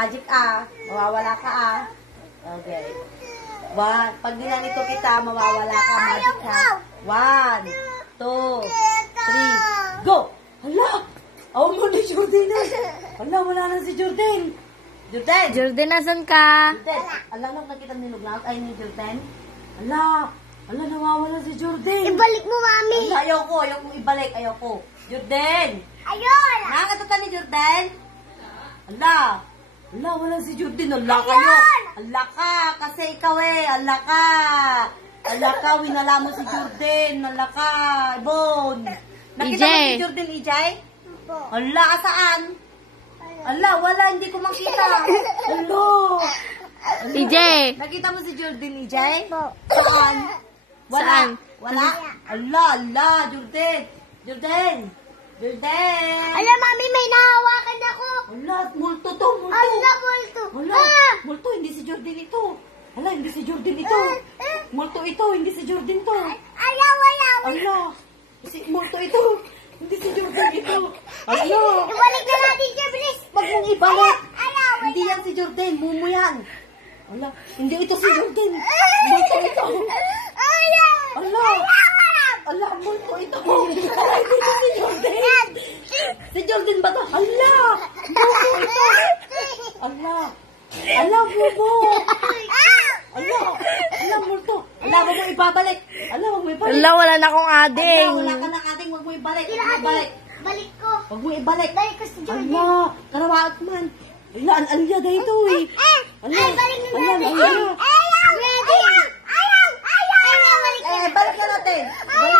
magic mawawala ka Okay. Pag ginanito kita, mawawala ka, magic ha. 1, 2, 3, go! Hala! Awan mo ni Jordan na. Hala, wala na si Jordan. Jordan, nasan ka? Jordan, alam nakita niluglaot ay ni Jordan. Hala, nawawala si Jordan. Ibalik mo, mami. Ayoko ibalik, ayoko. Jordan! Ayun! Nakakatuta ni Jordan? Hala, wala si Jordan. Hala kayo. Hala ka, kasi ikaw Hala ka, winala mo si Jordan. Hala ka, Ibon. Nakita mo si Jordan, Ijay? Hala, saan? Hala, wala, hindi ko makita. Hala. EJ. Nakita mo si Jordan, Ijay? Saan? Wala. Hala, Jordan. Alam, mami, may nahawakan ako. Hala, multo to. Ala, multo. Hala, multo, hindi si Jordan ito. Hala, hindi si Jordan ito. Multo ito, hindi si Jordan to. Ayaw. Hala, multo ito. Hindi si Jordan ito. Hala. Ibalik na natin siya, bilis. Wag mong ibalik. Ayaw. Hindi yan si Jordan, mumu yan. Hala, hindi ito si Jordan. Multo ito. Hala. Hala, multo ito. Hindi ito si Jordan. Si Jordan ba ito? Hala, multo ito. Hala, bubo. Hala, multo. Hala, wag mo ibabalik. Hala, wag mo ibalik. Wala, wala na akong ading. Wala ka na ating, wag mo ibalik. Balik ko. Wag mo ibalik. Balik ko si Jordan. Hala, karawaat man. Hala, ang alya na ito Hala, Ay, balik na hala, natin. hala. Ayaw. Ayaw. Balik Balik na natin. Balik